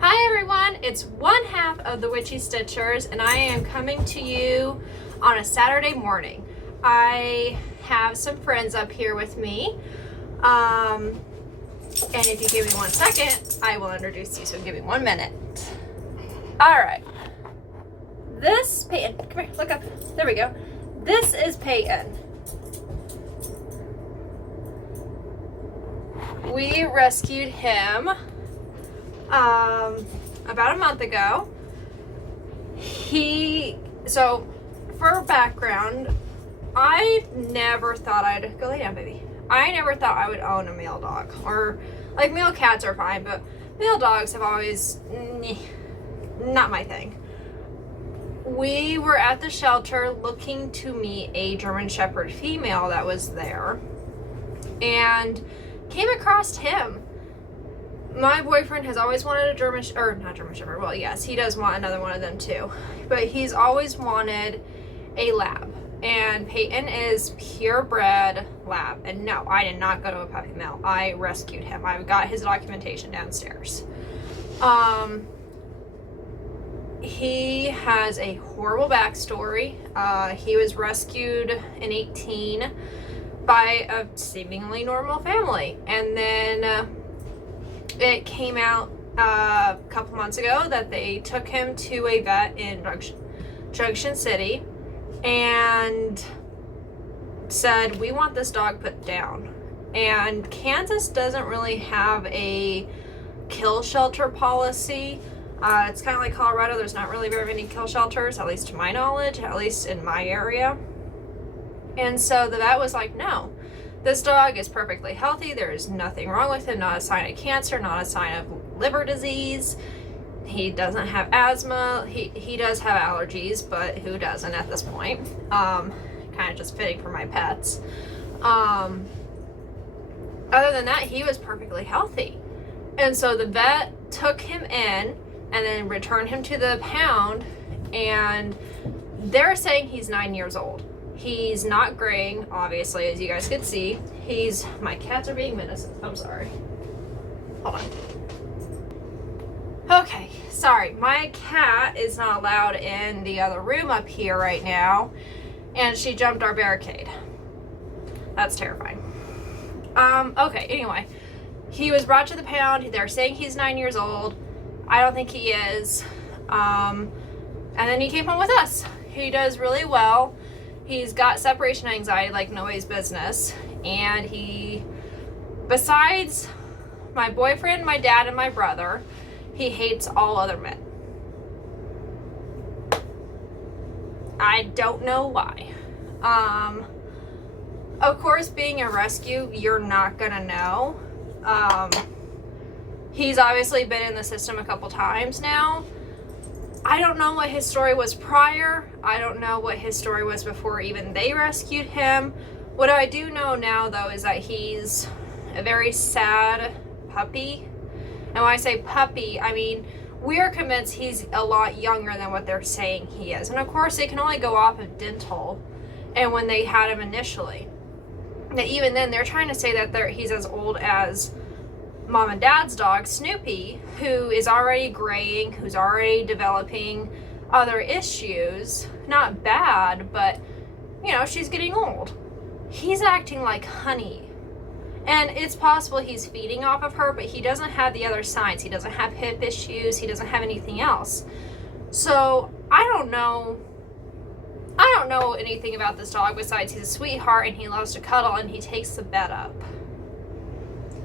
Hi everyone, it's one half of the Witchy Stitchers and I am coming to you on a Saturday morning. I have some friends up here with me, and if you give me 1 second, I will introduce you, so give me 1 minute. Alright, this Peyton, come here, look up, there we go. This is Peyton. We rescued him about a month ago. So for background, I never thought I'd go lay down, baby. I never thought I would own a male dog, or like male cats are fine, but male dogs have always not my thing. We were at the shelter looking to meet a German Shepherd female that was there and came across him. My boyfriend has always wanted a not German Shepherd, well, yes, he does want another one of them too, but he's always wanted a lab, and Peyton is purebred lab, and no, I did not go to a puppy mill. I rescued him. I got his documentation downstairs. He has a horrible backstory. He was rescued in 2018 by a seemingly normal family, and then it came out a couple months ago that they took him to a vet in Junction City and said, we want this dog put down. And Kansas doesn't really have a kill shelter policy. It's kind of like Colorado. There's not really very many kill shelters, at least to my knowledge, at least in my area. And so the vet was like, no, this dog is perfectly healthy. There is nothing wrong with him, not a sign of cancer, not a sign of liver disease. He doesn't have asthma. He does have allergies, but who doesn't at this point? Kind of just fitting for my pets. Other than that, he was perfectly healthy. And so the vet took him in and then returned him to the pound, and they're saying he's 9 years old. He's not graying, obviously, as you guys can see. My cats are being menaces. I'm sorry. Hold on. Okay, sorry. My cat is not allowed in the other room up here right now, and she jumped our barricade. That's terrifying. Okay, anyway. He was brought to the pound. They're saying he's 9 years old. I don't think he is. And then he came home with us. He does really well. He's got separation anxiety like nobody's business, and besides my boyfriend, my dad, and my brother, he hates all other men. I don't know why. Of course, being a rescue, you're not gonna know. He's obviously been in the system a couple times now. I don't know what his story was prior. I don't know what his story was before even they rescued him. What I do know now, though, is that he's a very sad puppy. And when I say puppy, I mean, we're convinced he's a lot younger than what they're saying he is. And of course, they can only go off of dental and when they had him initially. Now, even then, they're trying to say that he's as old as Mom and Dad's dog, Snoopy, who is already graying, who's already developing other issues. Not bad, but, you know, she's getting old. He's acting like honey. And it's possible he's feeding off of her, but he doesn't have the other signs. He doesn't have hip issues. He doesn't have anything else. So, I don't know anything about this dog besides he's a sweetheart and he loves to cuddle and he takes the bed up.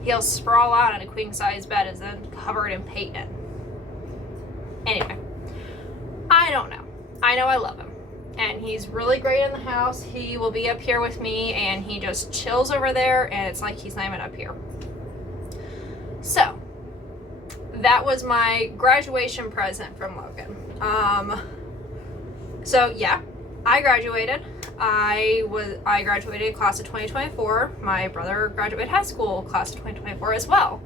He'll sprawl out on a queen-size bed and then covered in Peyton. Anyway, I don't know. I know I love him. And he's really great in the house. He will be up here with me, and he just chills over there, and it's like he's not even up here. So, that was my graduation present from Logan. So, yeah, I graduated. I graduated class of 2024. My brother graduated high school class of 2024 as well.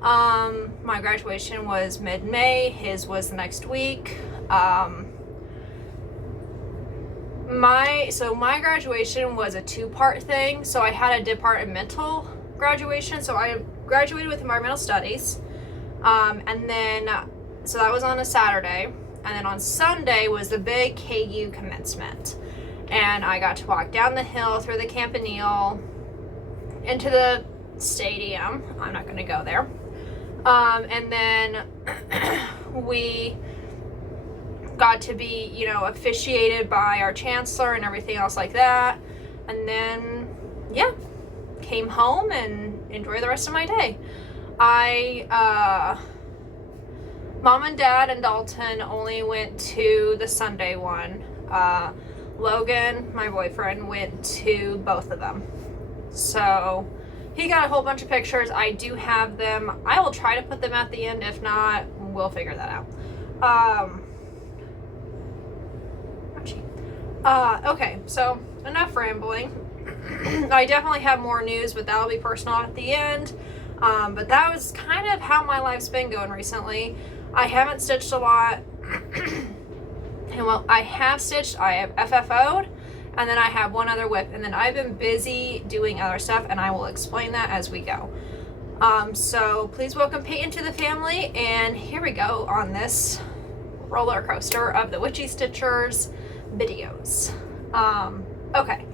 My graduation was mid-May. His was the next week. My graduation was a two-part thing. So I had a departmental graduation. So I graduated with environmental studies. And then So that was on a Saturday. And then on Sunday was the big KU commencement. And I got to walk down the hill through the campanile into the stadium. I'm not going to go there. And then we got to be, you know, officiated by our chancellor and everything else like that. And then, yeah, came home and enjoyed the rest of my day. Mom and Dad and Dalton only went to the Sunday one. Logan, my boyfriend, went to both of them. So he got a whole bunch of pictures. I do have them. I will try to put them at the end. If not, we'll figure that out. Okay, so enough rambling. I definitely have more news, but that'll be personal at the end. But that was kind of how my life's been going recently. I haven't stitched a lot. And well, I have stitched. I have FFO'd, and then I have one other whip, and then I've been busy doing other stuff, and I will explain that as we go. So please welcome Peyton to the family, and here we go on this roller coaster of the Witchy Stitchers videos. Okay,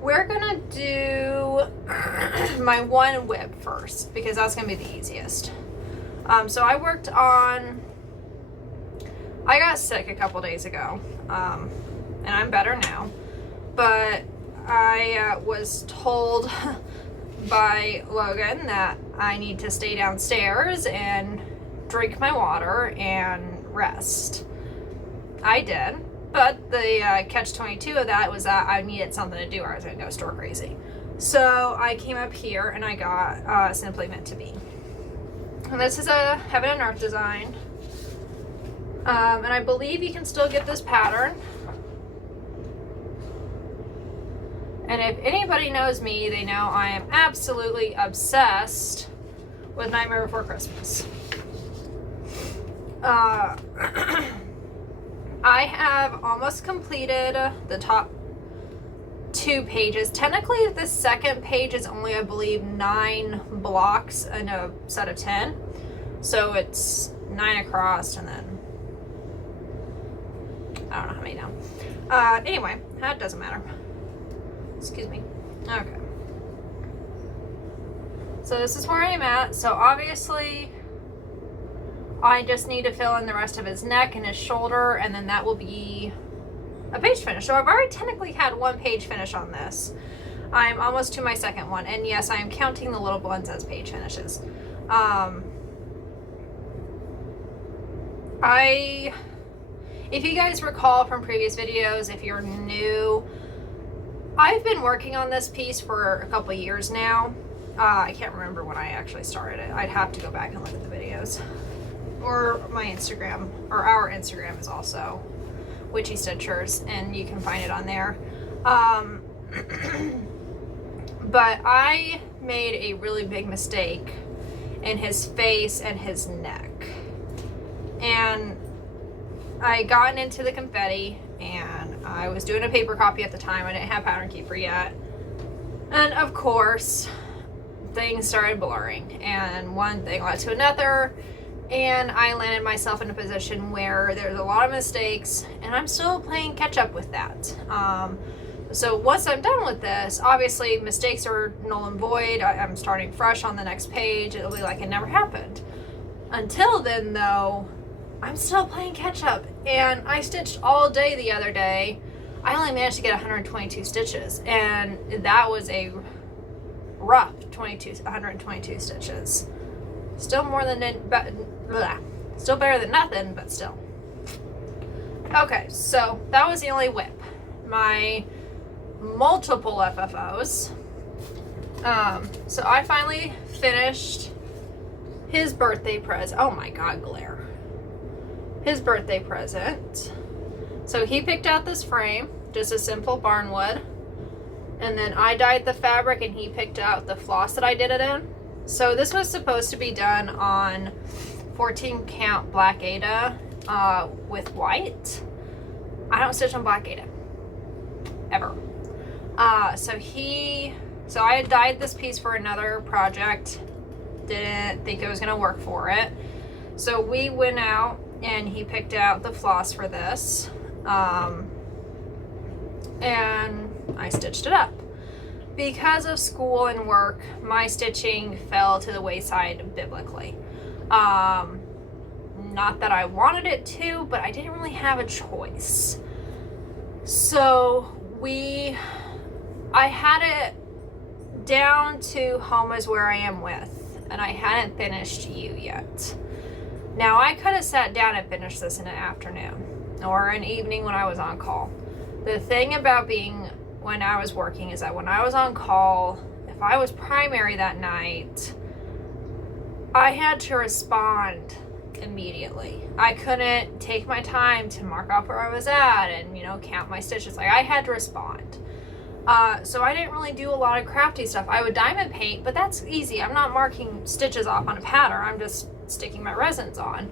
we're gonna do my one whip first because that's gonna be the easiest. So I got sick a couple days ago, and I'm better now, but I was told by Logan that I need to stay downstairs and drink my water and rest. I did, but the catch-22 of that was that I needed something to do or I was going to go store crazy. So I came up here and I got Simply Meant to Be. And this is a Heaven and Earth design. And I believe you can still get this pattern. And if anybody knows me, they know I am absolutely obsessed with Nightmare Before Christmas. I have almost completed the top 2 pages. Technically, the second page is only, I believe, 9 blocks in a set of 10. So it's 9 across and then I don't know how many down. Anyway, that doesn't matter. Excuse me. Okay. So this is where I'm at. So obviously, I just need to fill in the rest of his neck and his shoulder, and then that will be a page finish. So I've already technically had 1 page finish on this. I'm almost to my second one, and yes, I am counting the little ones as page finishes. If you guys recall from previous videos, if you're new, I've been working on this piece for a couple years now. I can't remember when I actually started it. I'd have to go back and look at the videos. Or my Instagram, or our Instagram is also Witchy Stitchers, and you can find it on there. But I made a really big mistake in his face and his neck. And I gotten into the confetti, and I was doing a paper copy at the time. I didn't have Pattern Keeper yet. And of course, things started blurring, and one thing led to another, and I landed myself in a position where there's a lot of mistakes, and I'm still playing catch up with that. So once I'm done with this, obviously mistakes are null and void. I'm starting fresh on the next page. It'll be like it never happened. Until then, though, I'm still playing catch up, and I stitched all day the other day. I only managed to get 122 stitches, and that was a rough 122 stitches. Still more than still better than nothing, but still. Okay, so that was the only whip. My multiple FFOs. So I finally finished his birthday present. Oh my god, glare. His birthday present. So he picked out this frame, just a simple barnwood, and then I dyed the fabric and he picked out the floss that I did it in. So this was supposed to be done on 14 count black Aida with white. I don't stitch on black Aida ever. So I had dyed this piece for another project, didn't think it was gonna work for it. So we went out and he picked out the floss for this, and I stitched it up. Because of school and work, my stitching fell to the wayside biblically. Not that I wanted it to, but I didn't really have a choice. So I had it down to Home Is Where I Am With, and I hadn't finished You yet. Now I could have sat down and finished this in an afternoon or an evening when I was on call. The thing about being when I was working is that when I was on call, if I was primary that night, I had to respond immediately. I couldn't take my time to mark off where I was at and, you know, count my stitches. Like, I had to respond. So I didn't really do a lot of crafty stuff. I would diamond paint, but that's easy. I'm not marking stitches off on a pattern. I'm just sticking my resins on.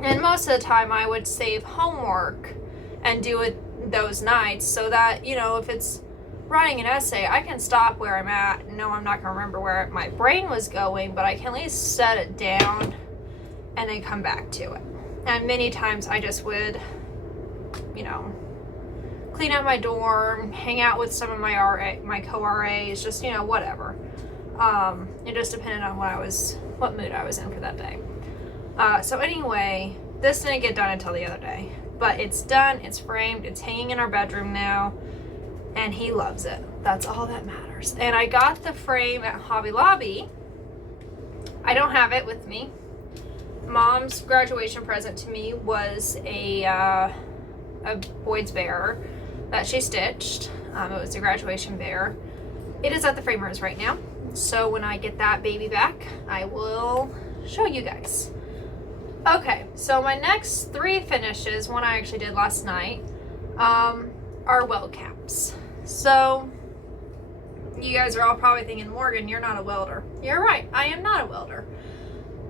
And most of the time I would save homework and do it those nights so that, you know, if it's writing an essay, I can stop where I'm at. No, I'm not going to remember where my brain was going, but I can at least set it down and then come back to it. And many times I just would, you know, clean out my dorm, hang out with some of my co-RAs, just, you know, whatever. It just depended on what mood I was in for that day. So anyway, this didn't get done until the other day, but it's done, it's framed, it's hanging in our bedroom now, and he loves it. That's all that matters. And I got the frame at Hobby Lobby. I don't have it with me. Mom's graduation present to me was a Boyd's bear that she stitched. It was a graduation bear. It is at the framers right now. So when I get that baby back, I will show you guys. Okay, so my next 3 finishes, one I actually did last night, are weld caps. So you guys are all probably thinking, Morgan, you're not a welder. You're right, I am not a welder.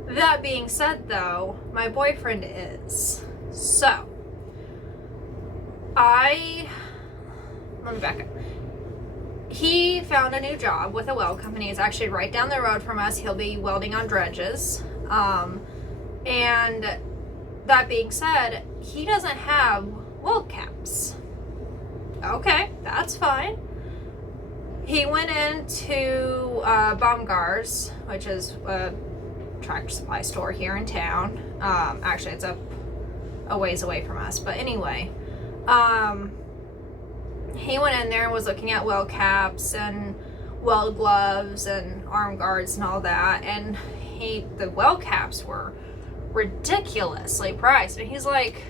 That being said though, my boyfriend is. So let me back up. He found a new job with a weld company. It's actually right down the road from us. He'll be welding on dredges. And that being said, he doesn't have weld caps. Okay, that's fine. He went into Baumgart's, which is a tractor supply store here in town. Actually, it's up a ways away from us. But anyway, he went in there and was looking at weld caps and weld gloves and arm guards and all that. And the weld caps were ridiculously priced. And he's like,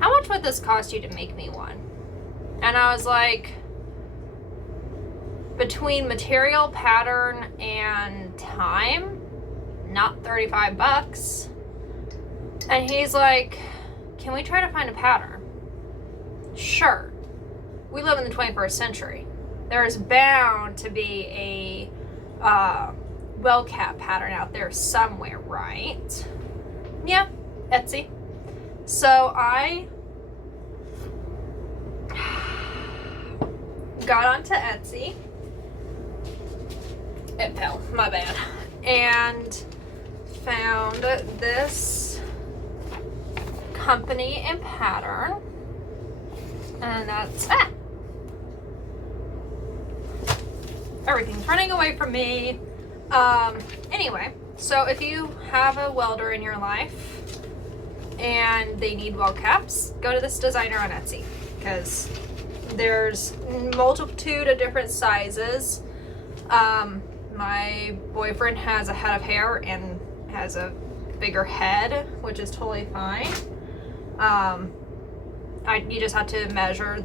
how much would this cost you to make me one? And I was like, between material, pattern, and time, not $35. And he's like, can we try to find a pattern? Sure. We live in the 21st century. There's bound to be a weld cap pattern out there somewhere, right? Yeah, Etsy. So I got onto Etsy. It fell, my bad. And found this company and pattern. And that's that. Everything's running away from me. Anyway, so if you have a welder in your life and they need weld caps, go to this designer on Etsy, because there's multitude of different sizes. My boyfriend has a head of hair and has a bigger head, which is totally fine. You just have to measure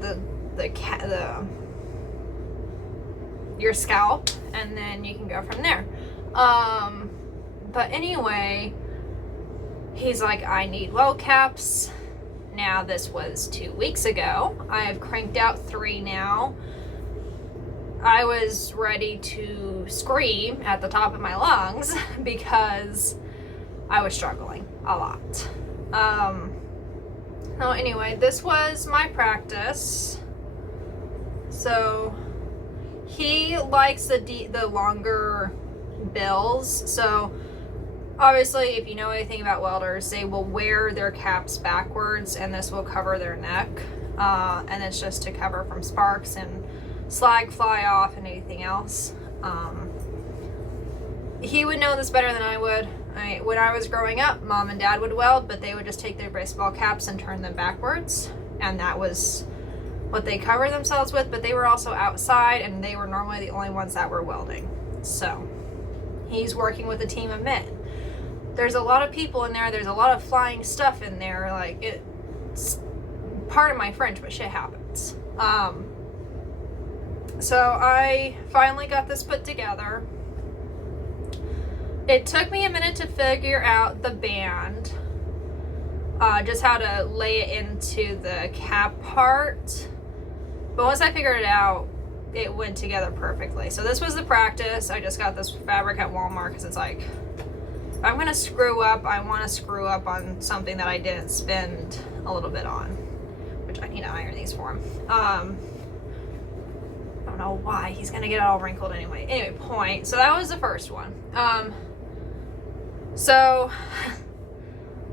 your scalp, and then you can go from there. But anyway, he's like, I need weld caps. Now this was 2 weeks ago. I have cranked out 3 now. I was ready to scream at the top of my lungs because I was struggling a lot. So anyway, this was my practice. So he likes the longer bills. So Obviously, if you know anything about welders, they will wear their caps backwards, and this will cover their neck. And it's just to cover from sparks and slag fly off and anything else. He would know this better than I would. When I was growing up, Mom and Dad would weld, but they would just take their baseball caps and turn them backwards, and that was what they covered themselves with. But they were also outside, and they were normally the only ones that were welding. So he's working with a team of men. There's a lot of people in there. There's a lot of flying stuff in there. Like, it's part of my French, but shit happens. So I finally got this put together. It took me a minute to figure out the band, just how to lay it into the cap part. But once I figured it out, it went together perfectly. So this was the practice. I just got this fabric at Walmart because it's like, if I'm going to screw up, I want to screw up on something that I didn't spend a little bit on, which I need to iron these for him. I don't know why. He's going to get it all wrinkled anyway. Anyway, point. So that was the first one. So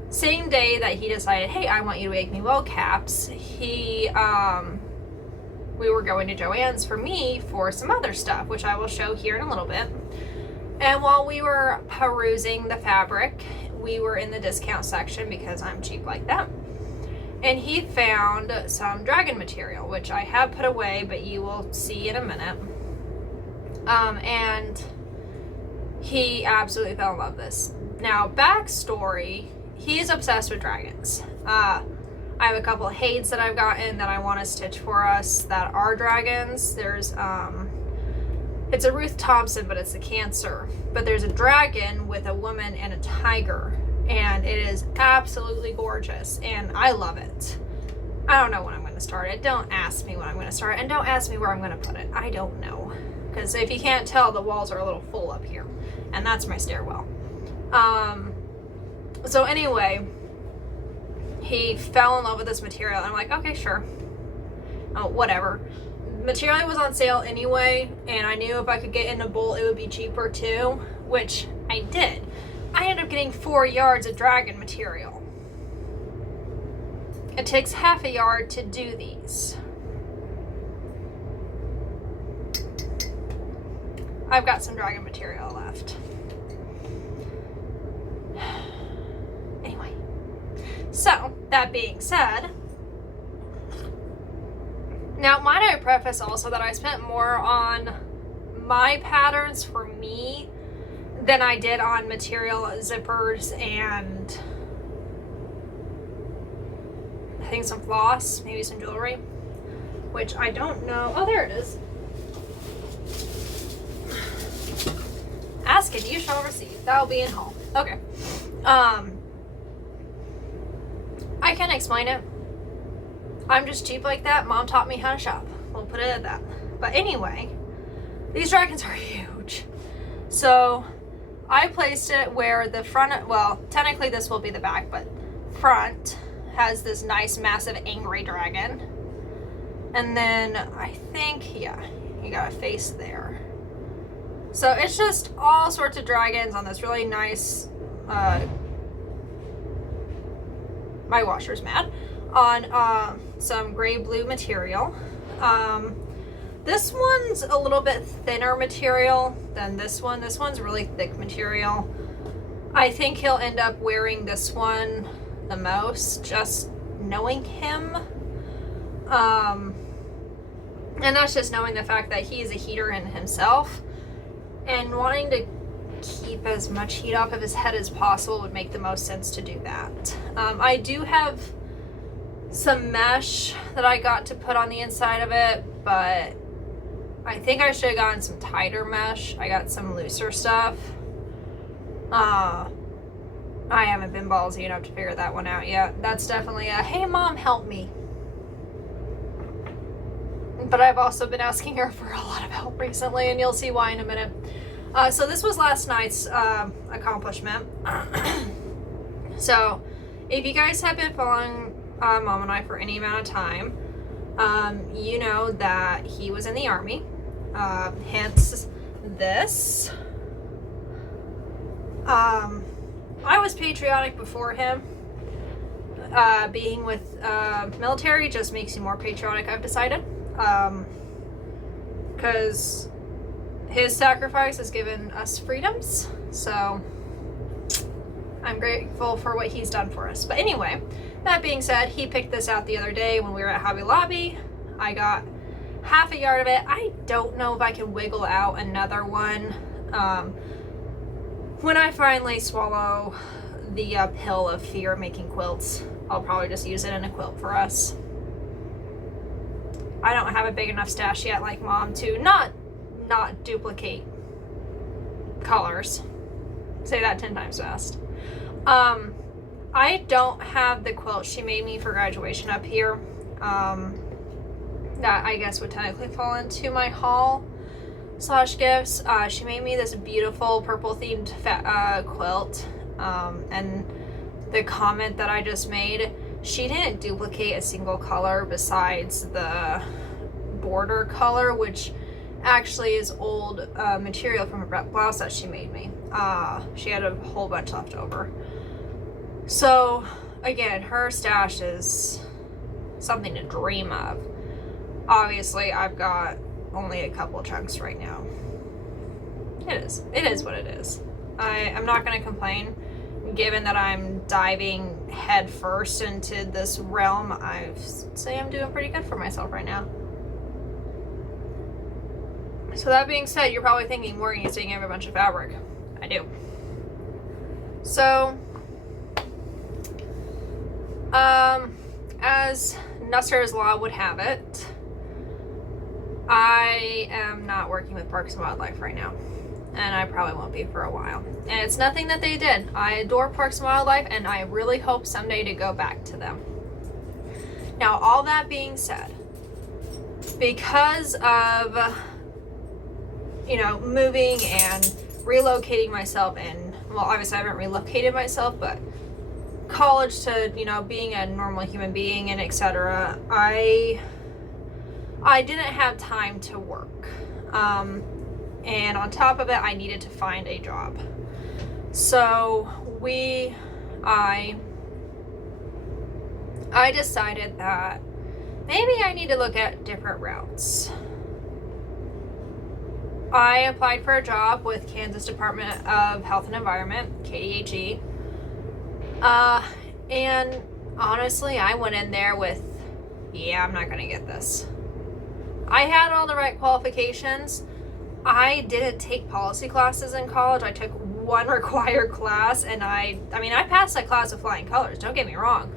same day that he decided, hey, I want you to make me weld caps, we were going to Joann's for me for some other stuff, which I will show here in a little bit. And while we were perusing the fabric, we were in the discount section because I'm cheap like that. And he found some dragon material, which I have put away, but you will see in a minute. And he absolutely fell in love with this. Now, backstory, he's obsessed with dragons. I have a couple of Hades that I've gotten that I want to stitch for us that are dragons. There's, it's a Ruth Thompson, but it's a Cancer. But there's a dragon with a woman and a tiger. And it is absolutely gorgeous. And I love it. I don't know when I'm going to start it. Don't ask me when I'm going to start it. And don't ask me where I'm going to put it. I don't know. Because if you can't tell, the walls are a little full up here. And that's my stairwell. So anyway, he fell in love with this material. And I'm like, okay, sure. Oh, whatever. Material was on sale anyway, and I knew if I could get in a bolt, it would be cheaper too, which I did. I ended up getting 4 yards of dragon material. It takes half a yard to do these. I've got some dragon material left. Anyway, so that being said, now might I preface also that I spent more on my patterns for me than I did on material zippers and I think some floss, maybe some jewelry, which I don't know. Oh, there it is. Ask and you shall receive. That'll be in home. Okay. I can't explain it. I'm just cheap like that. Mom taught me how to shop. We'll put it at that. But anyway, these dragons are huge. So I placed it where the front, well, technically this will be the back, but front has this nice, massive, angry dragon. And then I think, yeah, you got a face there. So it's just all sorts of dragons on this really nice, my washer's mad, on some gray blue material. This one's a little bit thinner material than this one. This one's really thick material. I think he'll end up wearing this one the most, just knowing him. And that's just knowing the fact that he is a heater in himself. And wanting to keep as much heat off of his head as possible would make the most sense to do that. I do have some mesh that I got to put on the inside of it, but I think I should have gotten some tighter mesh. I got some looser stuff. I haven't been ballsy enough to figure that one out yet. That's definitely a, hey mom, help me. But I've also been asking her for a lot of help recently, and you'll see why in a minute. So this was last night's accomplishment. So if you guys have been following Mom and I for any amount of time, you know that he was in the Army, hence this. I was patriotic before him. Being with military just makes you more patriotic, I've decided. Because his sacrifice has given us freedoms. So I'm grateful for what he's done for us. But anyway, that being said, he picked this out the other day when we were at Hobby Lobby. I got half a yard of it. I don't know if I can wiggle out another one. When I finally swallow the pill of fear making quilts, I'll probably just use it in a quilt for us. I don't have a big enough stash yet like Mom to not duplicate colors. Say that 10 times fast. I don't have the quilt she made me for graduation up here. That I guess would technically fall into my haul / gifts. She made me this beautiful purple themed quilt. And the comment that I just made, she didn't duplicate a single color besides the border color, which actually is old material from a blouse that she made me. She had a whole bunch left over. So again, her stash is something to dream of. Obviously, I've got only a couple chunks right now. It is what it is. I'm not going to complain. Given that I'm diving head first into this realm, I say I'm doing pretty good for myself right now. So that being said, you're probably thinking, Morgan, you're taking a bunch of fabric. I do. So, as Nusser's Law would have it, I am not working with Parks and Wildlife right now. And I probably won't be for a while. And it's nothing that they did. I adore Parks and Wildlife, and I really hope someday to go back to them. Now, all that being said, because of, moving and relocating myself in, well, obviously I haven't relocated myself, but college to, being a normal human being and etc., I didn't have time to work. And on top of it, I needed to find a job. So I decided that maybe I need to look at different routes. I applied for a job with Kansas Department of Health and Environment, KDHE. And honestly, I went in there with, I'm not gonna get this. I had all the right qualifications. I didn't take policy classes in college. I took one required class, and I passed that class with flying colors, don't get me wrong.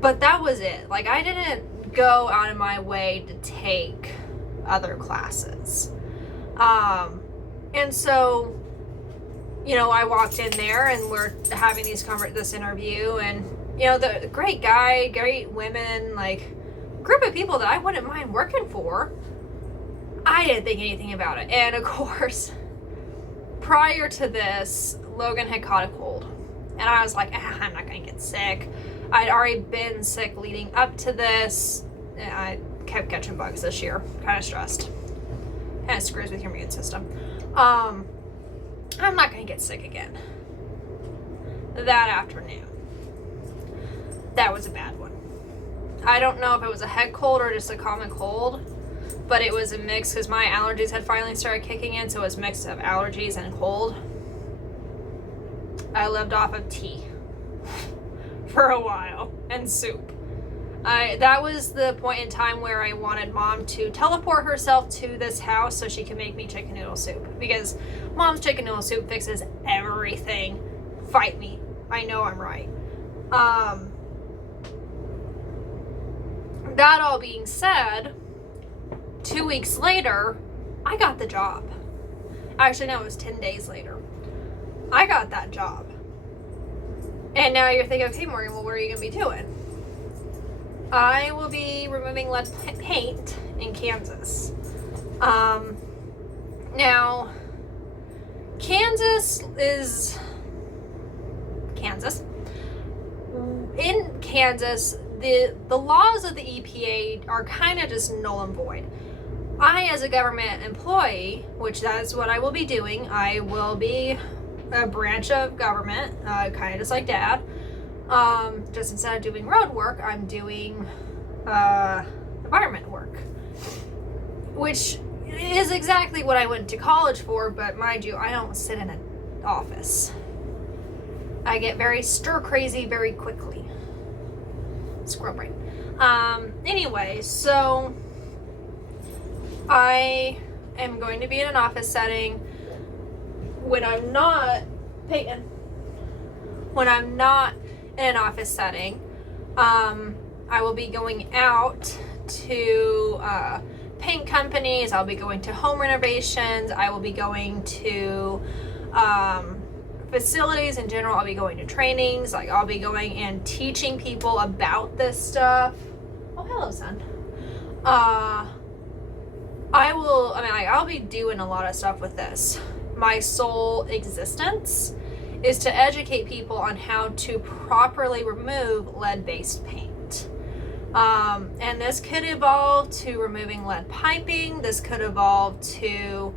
But that was it. Like, I didn't go out of my way to take other classes. And so, I walked in there and we're having this interview, and, the great guy, great women, like, group of people that I wouldn't mind working for. I didn't think anything about it. And of course, prior to this, Logan had caught a cold. And I was like, I'm not going to get sick. I'd already been sick leading up to this. And I kept catching bugs this year. Kind of stressed. Kind of screws with your immune system. I'm not going to get sick again. That afternoon. That was a bad one. I don't know if it was a head cold or just a common cold. But it was a mix because my allergies had finally started kicking in, so it was a mix of allergies and cold. I lived off of tea for a while and soup. That was the point in time where I wanted Mom to teleport herself to this house so she could make me chicken noodle soup, because Mom's chicken noodle soup fixes everything. Fight me. I know I'm right. That all being said, 2 weeks later, I got the job. Actually, no, it was 10 days later. I got that job. And now you're thinking, okay, Morgan, well, what are you going to be doing? I will be removing lead paint in Kansas. Now, Kansas. In Kansas, the laws of the EPA are kind of just null and void. I, as a government employee, which that is what I will be doing, I will be a branch of government, kind of just like Dad. Just instead of doing road work, I'm doing environment work, which is exactly what I went to college for, but mind you, I don't sit in an office. I get very stir crazy very quickly. Squirrel brain. Anyway, so I am going to be in an office setting when I'm not, Peyton, when I'm not in an office setting. I will be going out to paint companies. I'll be going to home renovations. I will be going to facilities in general. I'll be going to trainings. Like, I'll be going and teaching people about this stuff. Oh, hello, son. I'll be doing a lot of stuff with this. My sole existence is to educate people on how to properly remove lead-based paint. And this could evolve to removing lead piping. This could evolve to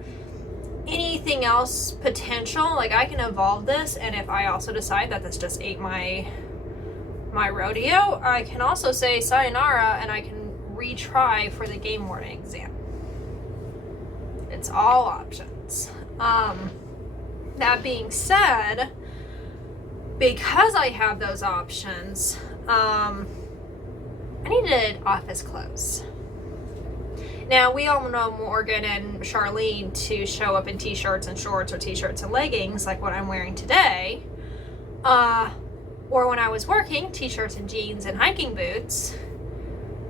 anything else potential. Like, I can evolve this, and if I also decide that this just ate my rodeo, I can also say sayonara and I can retry for the game warden exam. It's all options. That being said, because I have those options, I needed office clothes. Now, we all know Morgan and Charlene to show up in t-shirts and shorts or t-shirts and leggings like what I'm wearing today. Or when I was working, t-shirts and jeans and hiking boots.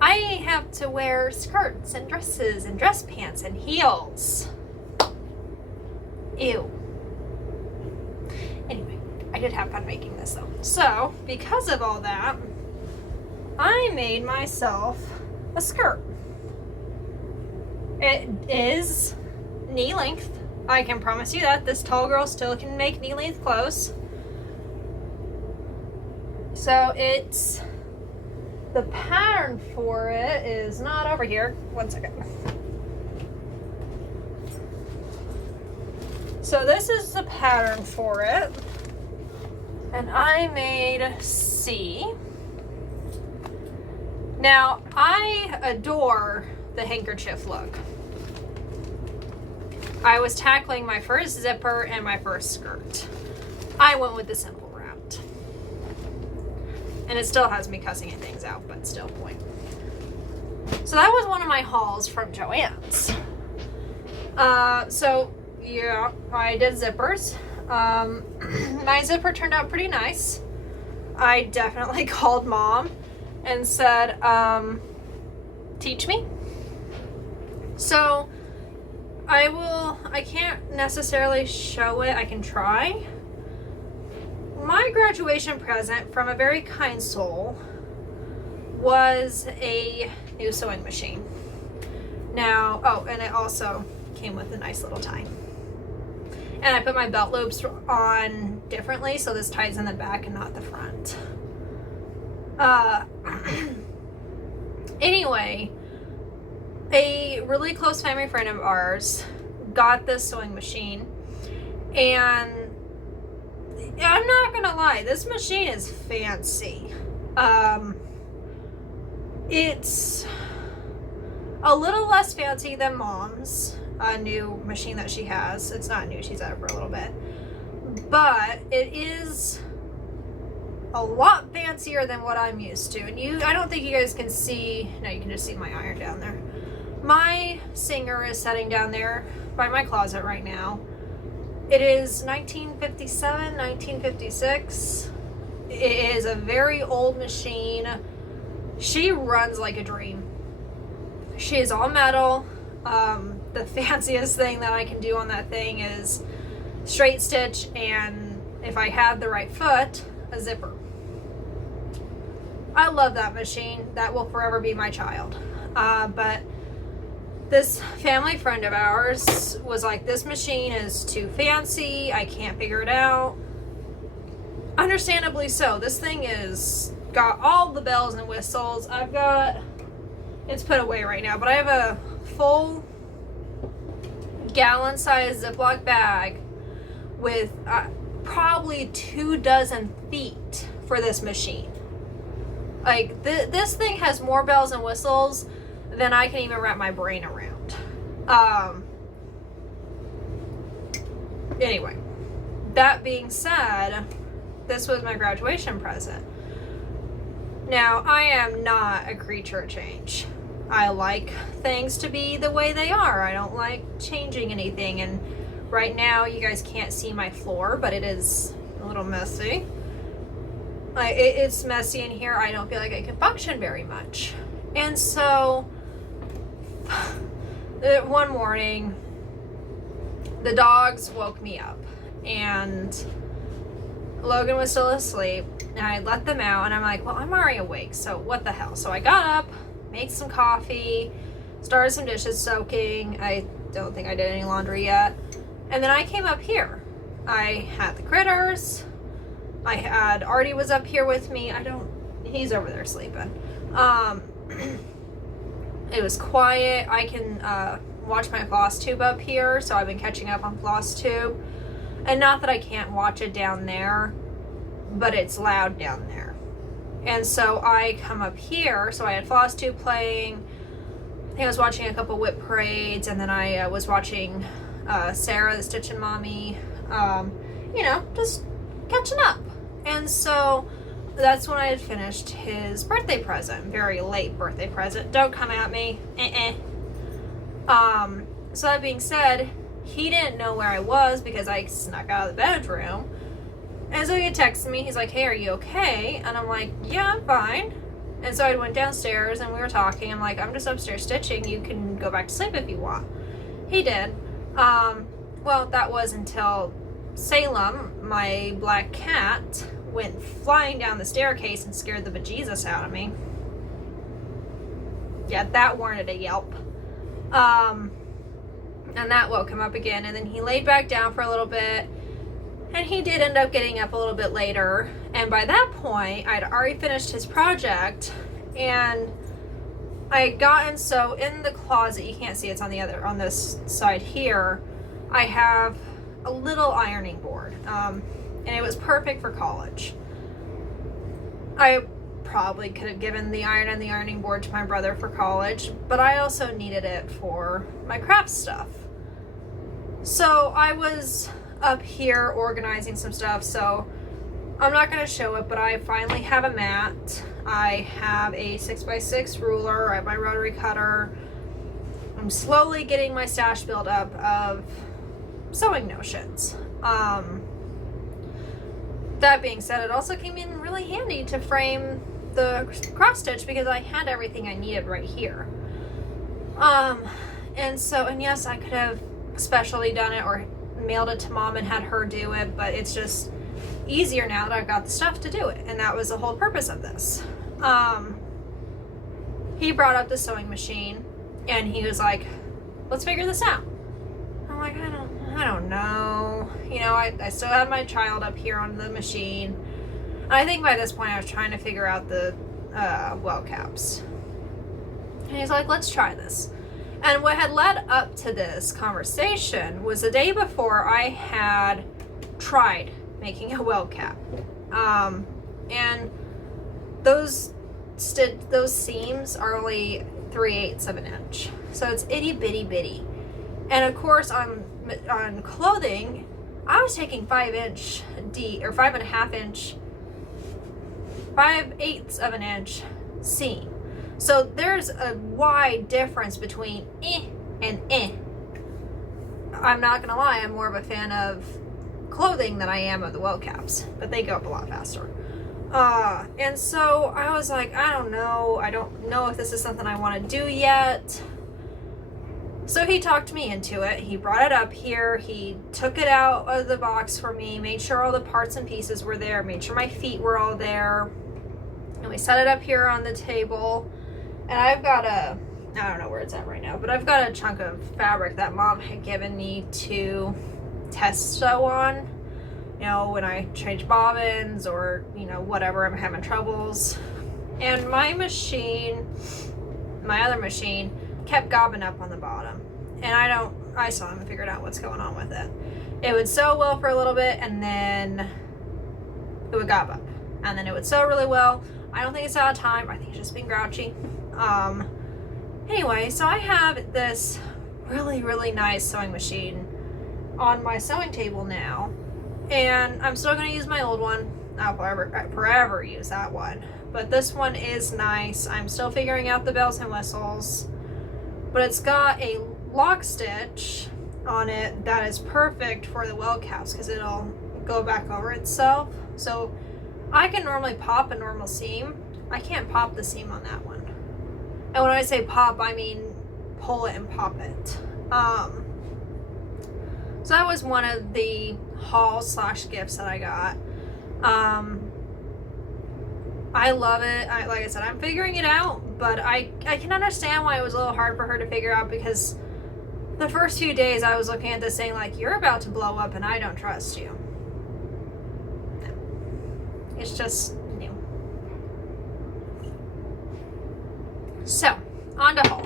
I have to wear skirts and dresses and dress pants and heels. Ew. Anyway, I did have fun making this though. So, because of all that, I made myself a skirt. It is knee length. I can promise you that. This tall girl still can make knee length clothes. So it's, the pattern for it is not over here. One second. So this is the pattern for it. And I made C. Now, I adore the handkerchief look. I was tackling my first zipper and my first skirt. I went with the simple route. And it still has me cussing at things out, but still point. So that was one of my hauls from Joann's. So yeah, I did zippers. My zipper turned out pretty nice. I definitely called Mom and said, teach me. So I can't necessarily show it. I can try. My graduation present from a very kind soul was a new sewing machine. Now, oh, and it also came with a nice little tie. And I put my belt loops on differently, so this ties in the back and not the front. Anyway, a really close family friend of ours got this sewing machine, and I'm not gonna lie, this machine is fancy. It's a little less fancy than Mom's new machine that she has. It's not new, she's had it for a little bit, but it is a lot fancier than what I'm used to. And I don't think you guys can see, no, you can just see my iron down there. My Singer is sitting down there by my closet right now. It is 1957, 1956. It is a very old machine. She runs like a dream. She is all metal. The fanciest thing that I can do on that thing is straight stitch, and if I had the right foot, a zipper. I love that machine. That will forever be my child. But this family friend of ours was like, this machine is too fancy. I can't figure it out. Understandably so. This thing is got all the bells and whistles. It's put away right now, but I have a full gallon-sized Ziploc bag with probably 24 feet for this machine. Like, this thing has more bells and whistles than I can even wrap my brain around. Anyway, that being said, this was my graduation present. Now, I am not a creature of change. I like things to be the way they are. I don't like changing anything. And right now, you guys can't see my floor, but it is a little messy. It's messy in here. I don't feel like I can function very much. And so, one morning, the dogs woke me up. And Logan was still asleep. And I let them out. And I'm like, well, I'm already awake. So what the hell? So I got up, made some coffee, started some dishes soaking. I don't think I did any laundry yet. And then I came up here. I had the critters. I had Artie was up here with me. He's over there sleeping. It was quiet. I can watch my Flosstube up here, so I've been catching up on Flosstube. And not that I can't watch it down there, but it's loud down there. And so I come up here, so I had Flosstube playing. I think I was watching a couple whip parades, and then I was watching Sarah, the Stitching Mommy, just catching up. And so that's when I had finished his birthday present. Very late birthday present. Don't come at me. So that being said, he didn't know where I was because I snuck out of the bedroom. And so he had texted me. He's like, hey, are you okay? And I'm like, yeah, I'm fine. And so I went downstairs and we were talking. I'm like, I'm just upstairs stitching. You can go back to sleep if you want. He did. Well, that was until Salem, my black cat, went flying down the staircase and scared the bejesus out of me. Yeah, that warranted a yelp. And that woke him up again. And then he laid back down for a little bit. And he did end up getting up a little bit later. And by that point, I'd already finished his project. And I had gotten, so in the closet, you can't see it's on this side here, I have a little ironing board. And it was perfect for college. I probably could have given the iron and the ironing board to my brother for college, but I also needed it for my craft stuff. So I was up here organizing some stuff, so I'm not going to show it, but I finally have a mat. I have a 6x6 ruler. I have my rotary cutter. I'm slowly getting my stash built up of sewing notions. That being said, it also came in really handy to frame the cross stitch because I had everything I needed right here. And yes, I could have specially done it or mailed it to mom and had her do it, but it's just easier now that I've got the stuff to do it. And that was the whole purpose of this. He brought up the sewing machine and he was like, let's figure this out. I'm like, I don't know. I still have my child up here on the machine. And I think by this point I was trying to figure out the well caps. And he's like, let's try this. And what had led up to this conversation was the day before I had tried making a well cap. And those seams are only 3/8 of an inch. So it's itty bitty bitty. And of course on clothing, I was taking 5-inch or 5.5 inch, 5/8 of an inch seam. So there's a wide difference between and I'm not gonna lie, I'm more of a fan of clothing than I am of the well caps, but they go up a lot faster. And so I was like, I don't know if this is something I want to do yet. So he talked me into it. He brought it up here. He took it out of the box for me, made sure all the parts and pieces were there, made sure my feet were all there. And we set it up here on the table. And I've got I don't know where it's at right now, but I've got a chunk of fabric that mom had given me to test sew on. When I change bobbins or, whatever, I'm having troubles. And my other machine, kept gobbing up on the bottom. And I still haven't figured out what's going on with it. it would sew well for a little bit and then it would gop up. And then it would sew really well. I don't think it's out of time. I think it's just being grouchy. Anyway, so I have this really, really nice sewing machine on my sewing table now. And I'm still going to use my old one. I'll forever use that one. But this one is nice. I'm still figuring out the bells and whistles. But it's got a lock stitch on it that is perfect for the well caps because it'll go back over itself. So I can normally pop a normal seam. I can't pop the seam on that one. And when I say pop, I mean pull it and pop it. So that was one of the hauls / gifts that I got. I love it. Like I said, I'm figuring it out, but I can understand why it was a little hard for her to figure out, because the first few days I was looking at this saying like, you're about to blow up and I don't trust you. No. It's just new. So, on to haul.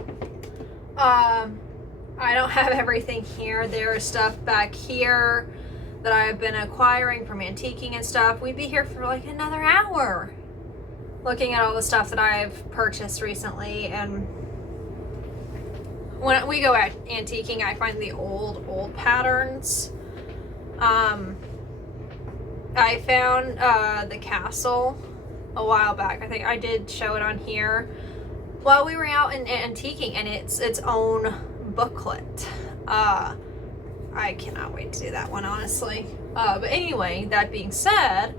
I don't have everything here. There's stuff back here that I've been acquiring from antiquing and stuff. We'd be here for like another hour looking at all the stuff that I've purchased recently. And when we go at antiquing, I find the old patterns. I found the castle a while back. I think I did show it on here while we were out in antiquing, and it's its own booklet. I cannot wait to do that one, honestly. But anyway, that being said,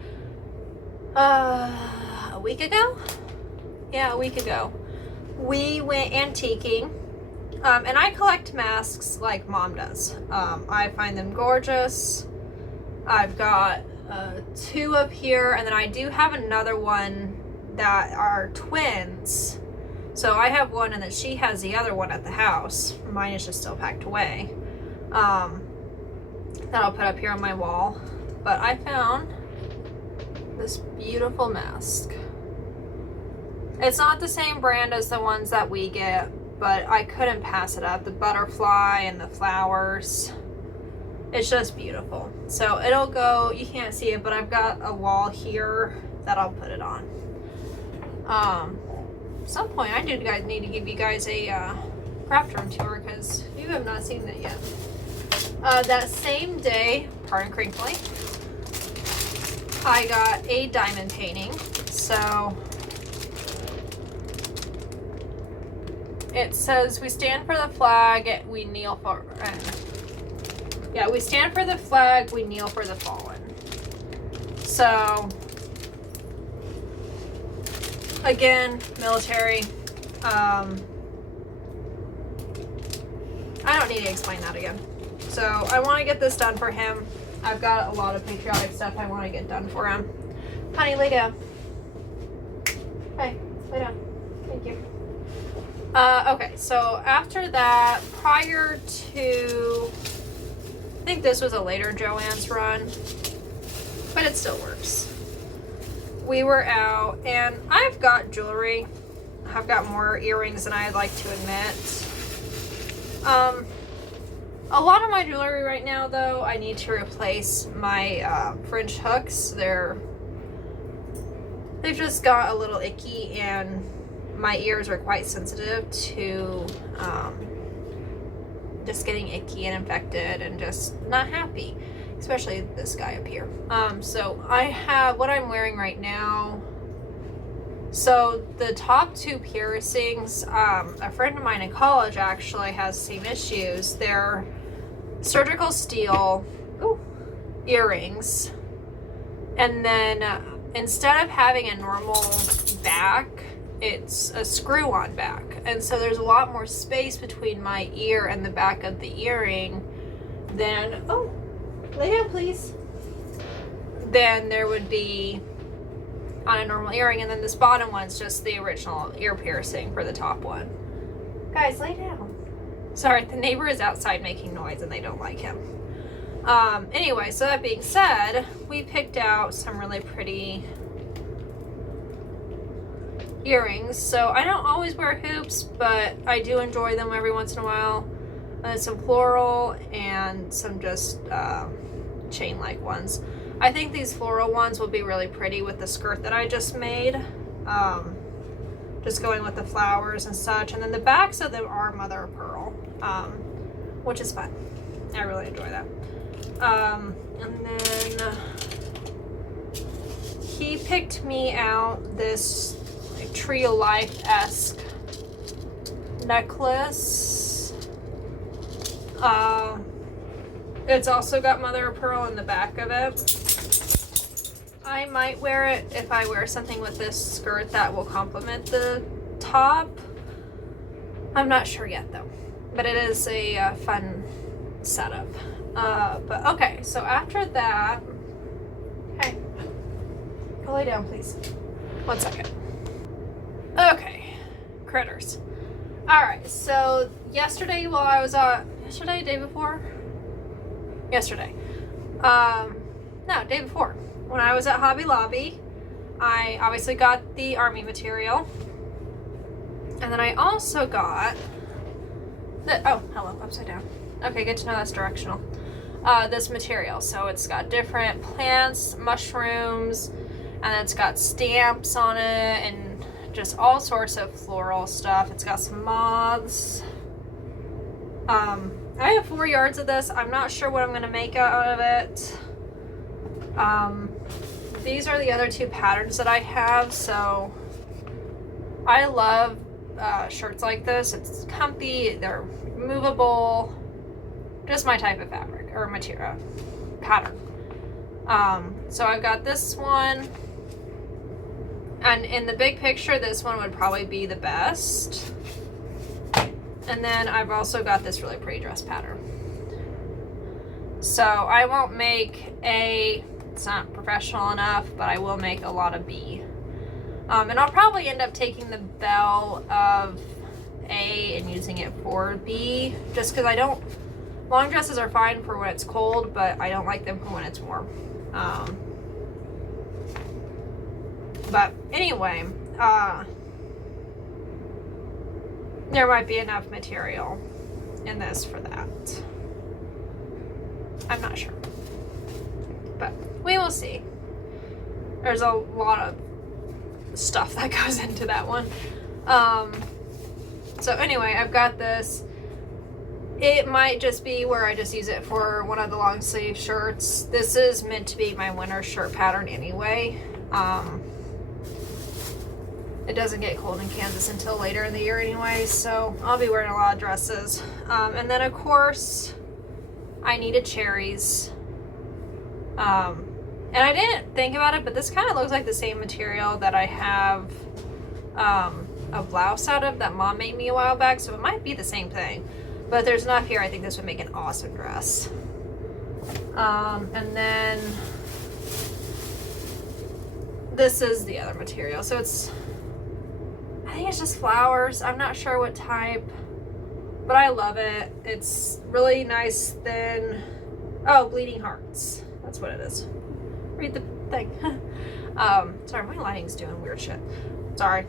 a week ago? Yeah, a week ago. We went antiquing. And I collect masks like Mom does. I find them gorgeous. I've got 2 up here, and then I do have another one that are twins. So I have one, and then she has the other one at the house. Mine is just still packed away. That I'll put up here on my wall. But I found this beautiful mask. It's not the same brand as the ones that we get, but I couldn't pass it up. The butterfly and the flowers. It's just beautiful. So it'll go, you can't see it, but I've got a wall here that I'll put it on. At some point I need to give you guys a craft room tour, because you have not seen it yet. That same day, pardon crinkly, I got a diamond painting. So it says, we stand for the flag, we kneel for, we stand for the flag, we kneel for the fallen. So, again, military. I don't need to explain that again. So, I want to get this done for him. I've got a lot of patriotic stuff I want to get done for him. Honey, lay down. Hey, lay down. Thank you. Okay, so after that, prior to, I think this was a later Joann's run, but it still works. We were out, and I've got jewelry. I've got more earrings than I'd like to admit. A lot of my jewelry right now, though, I need to replace my French hooks. They've just got a little icky, and my ears are quite sensitive to just getting icky and infected and just not happy, especially this guy up here. So I have what I'm wearing right now. So the top 2 piercings, a friend of mine in college actually has the same issues. They're surgical steel earrings, and then instead of having a normal back, it's a screw-on back, and so there's a lot more space between my ear and the back of the earring than lay down please, than there would be on a normal earring. And then this bottom one's just the original ear piercing for the top one. Guys, lay down. Sorry, the neighbor is outside making noise and they don't like him. Anyway, so that being said, we picked out some really pretty earrings. So I don't always wear hoops, but I do enjoy them every once in a while. Some floral and some just chain-like ones. I think these floral ones will be really pretty with the skirt that I just made. Just going with the flowers and such. And then the backs of them are mother of pearl, which is fun. I really enjoy that. And then he picked me out this like, Tree of Life-esque necklace. It's also got mother of pearl in the back of it. I might wear it if I wear something with this skirt that will complement the top. I'm not sure yet though, but it is a fun setup. But okay, so after that, hey, go lay down please. 1 second. Okay, critters. All right, so yesterday while I was yesterday, day before? Yesterday. No, day before. When I was at Hobby Lobby, I obviously got the army material. And then I also got oh, hello, upside down. Okay, good to know that's directional. This material. So it's got different plants, mushrooms, and it's got stamps on it and just all sorts of floral stuff. It's got some moths. I have 4 yards of this. I'm not sure what I'm going to make out of it. These are the other 2 patterns that I have, so I love shirts like this. It's comfy, they're movable, just my type of fabric or material pattern. So I've got this one, and in the big picture this one would probably be the best. And then I've also got this really pretty dress pattern. So I won't make it's not professional enough, but I will make a lot of B. And I'll probably end up taking the bell of A and using it for B, just because long dresses are fine for when it's cold, but I don't like them for when it's warm. But anyway, there might be enough material in this for that. I'm not sure, but we will see. There's a lot of stuff that goes into that one. So anyway, I've got this. It might just be where I just use it for one of the long sleeve shirts. This is meant to be my winter shirt pattern anyway. It doesn't get cold in Kansas until later in the year anyway, so I'll be wearing a lot of dresses. And then of course, I needed cherries. And I didn't think about it, but this kind of looks like the same material that I have a blouse out of that Mom made me a while back, so it might be the same thing. But there's enough here, I think this would make an awesome dress. And then this is the other material. So I think it's just flowers. I'm not sure what type, but I love it. It's really nice thin. Oh, bleeding hearts. That's what it is. Read the thing. Sorry, my lighting's doing weird shit. Sorry.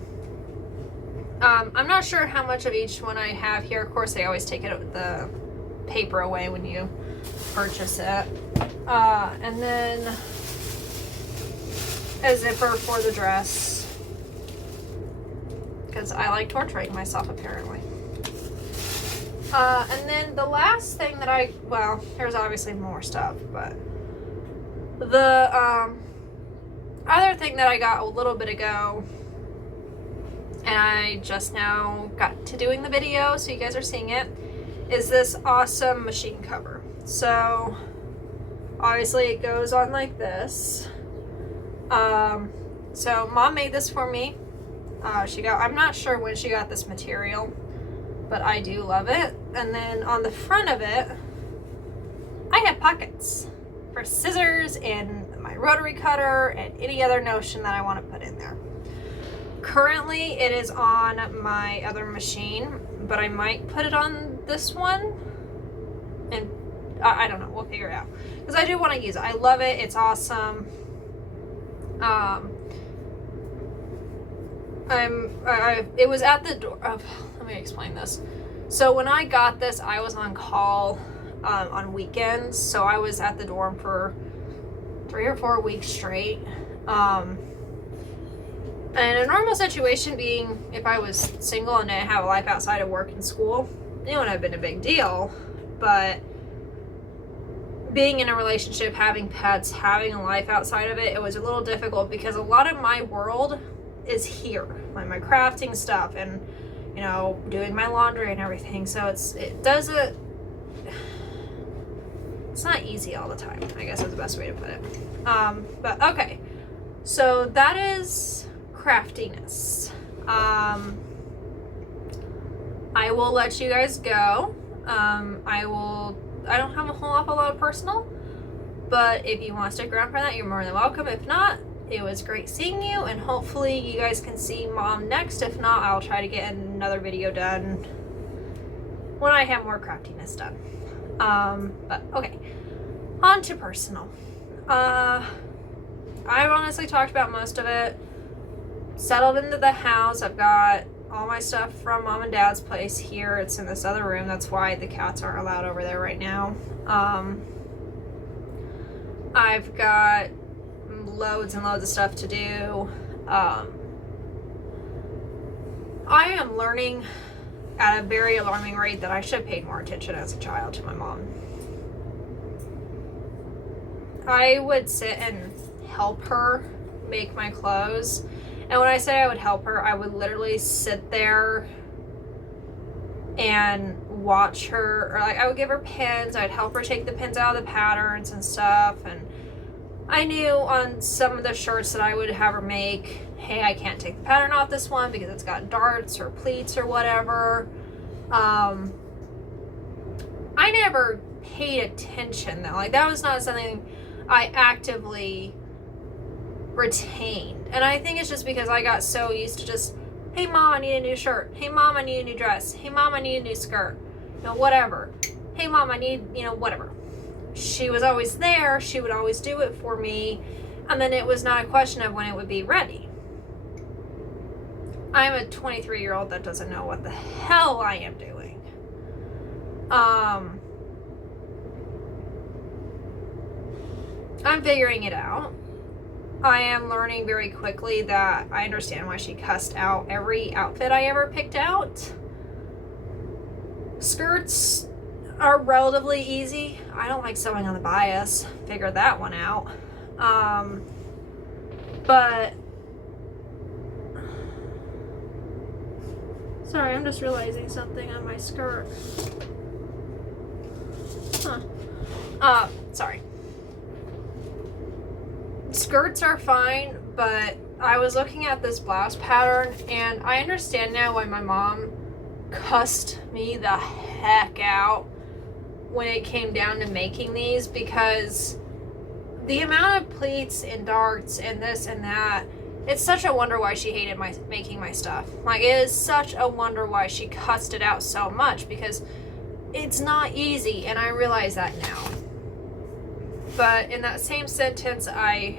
I'm not sure how much of each one I have here. Of course, they always take the paper away when you purchase it. And then a zipper for the dress, because I like torturing myself apparently. And then the last thing that well, there's obviously more stuff, but the other thing that I got a little bit ago, and I just now got to doing the video, so you guys are seeing it, is this awesome machine cover. So obviously it goes on like this. So Mom made this for me. I'm not sure when she got this material, but I do love it. And then on the front of it, I have pockets for scissors and my rotary cutter and any other notion that I want to put in there. Currently it is on my other machine, but I might put it on this one, and I don't know, we'll figure it out, because I do want to use it. I love it, it's awesome. It was at the door of, let me explain this. So when I got this, I was on call on weekends. So I was at the dorm for 3 or 4 weeks straight. And a normal situation being, if I was single and didn't have a life outside of work and school, it wouldn't have been a big deal. But being in a relationship, having pets, having a life outside of it, it was a little difficult because a lot of my world is here. Like my crafting stuff and, you know, doing my laundry and everything. So it's not easy all the time, I guess is the best way to put it. But okay. So that is craftiness. I will let you guys go. I don't have a whole awful lot of personal, but if you want to stick around for that, you're more than welcome. If not, it was great seeing you, and hopefully you guys can see Mom next. If not, I'll try to get another video done when I have more craftiness done. But okay, on to personal. I've honestly talked about most of it. Settled into the house. I've got all my stuff from Mom and Dad's place here. It's in this other room. That's why the cats aren't allowed over there right now. I've got loads and loads of stuff to do. I am learning at a very alarming rate that I should have paid more attention as a child to my mom. I would sit and help her make my clothes. And when I say I would help her, I would literally sit there and watch her, or like I would give her pins. I'd help her take the pins out of the patterns and stuff. And I knew on some of the shirts that I would have her make, hey, I can't take the pattern off this one because it's got darts or pleats or whatever. I never paid attention though. Like that was not something I actively retained. And I think it's just because I got so used to just, hey Mom, I need a new shirt. Hey Mom, I need a new dress. Hey Mom, I need a new skirt. You know, whatever. Hey Mom, I need, you know, whatever. She was always there. She would always do it for me. And then it was not a question of when it would be ready. I'm a 23-year-old that doesn't know what the hell I am doing. I'm figuring it out. I am learning very quickly that I understand why she cussed out every outfit I ever picked out. Skirts are relatively easy. I don't like sewing on the bias. Figured that one out. But sorry, I'm just realizing something on my skirt. Sorry. Skirts are fine, but I was looking at this blouse pattern and I understand now why my mom cussed me the heck out when it came down to making these, because the amount of pleats and darts and this and that, it's such a wonder why she hated making my stuff. Like, it is such a wonder why she cussed it out so much, because it's not easy, and I realize that now. But in that same sentence, I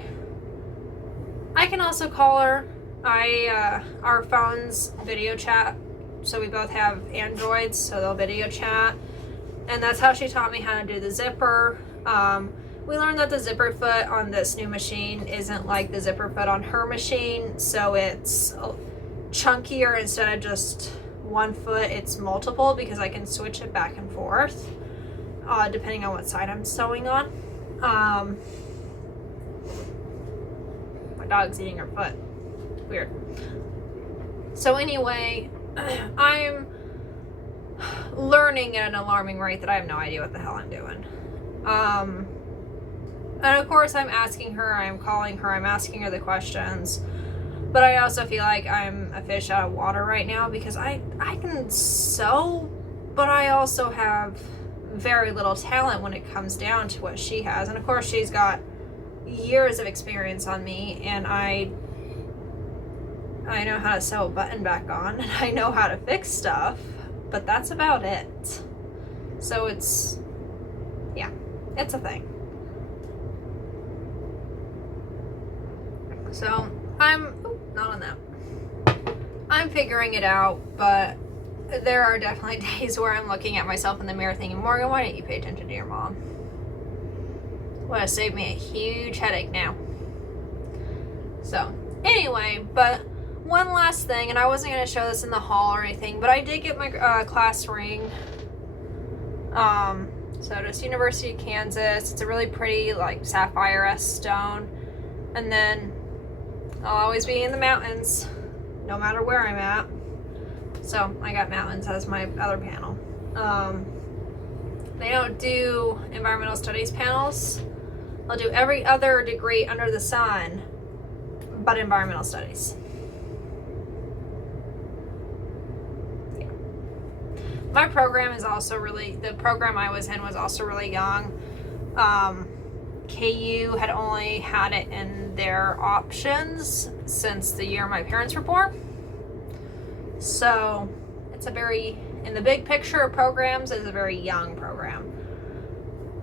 can also call her. Our phones video chat, so we both have Androids, so they'll video chat. And that's how she taught me how to do the zipper. We learned that the zipper foot on this new machine isn't like the zipper foot on her machine, so it's chunkier. Instead of just one foot, it's multiple, because I can switch it back and forth depending on what side I'm sewing on. My dog's eating her foot. Weird. So anyway, I'm learning at an alarming rate that I have no idea what the hell I'm doing. And of course I'm asking her, I'm calling her, I'm asking her the questions. But I also feel like I'm a fish out of water right now, because I can sew, but I also have very little talent when it comes down to what she has. And of course she's got years of experience on me, and I know how to sew a button back on, and I know how to fix stuff, but that's about it. So it's a thing. So I'm not on that. I'm figuring it out, but there are definitely days where I'm looking at myself in the mirror thinking, Morgan, why didn't you pay attention to your mom? Would have saved me a huge headache now. So, anyway, but one last thing, and I wasn't going to show this in the haul or anything, but I did get my class ring. So just University of Kansas. It's a really pretty, like, sapphire-esque stone. And then I'll always be in the mountains, no matter where I'm at. So I got mountains as my other panel. They don't do environmental studies panels. I'll do every other degree under the sun, but environmental studies. Yeah. My program is also really, the program I was in was also really young. KU had only had it in their options since the year my parents were born. So it's a very, in the big picture of programs, it's a very young program.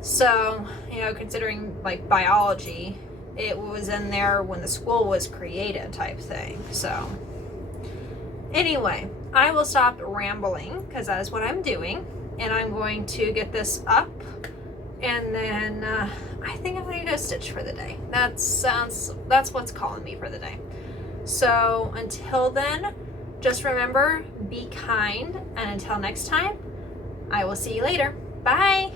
So, you know, considering like biology, it was in there when the school was created type thing. So anyway, I will stop rambling because that is what I'm doing. And I'm going to get this up. And then I think I'm going to go stitch for the day. That's what's calling me for the day. So until then, just remember, be kind. And until next time, I will see you later. Bye.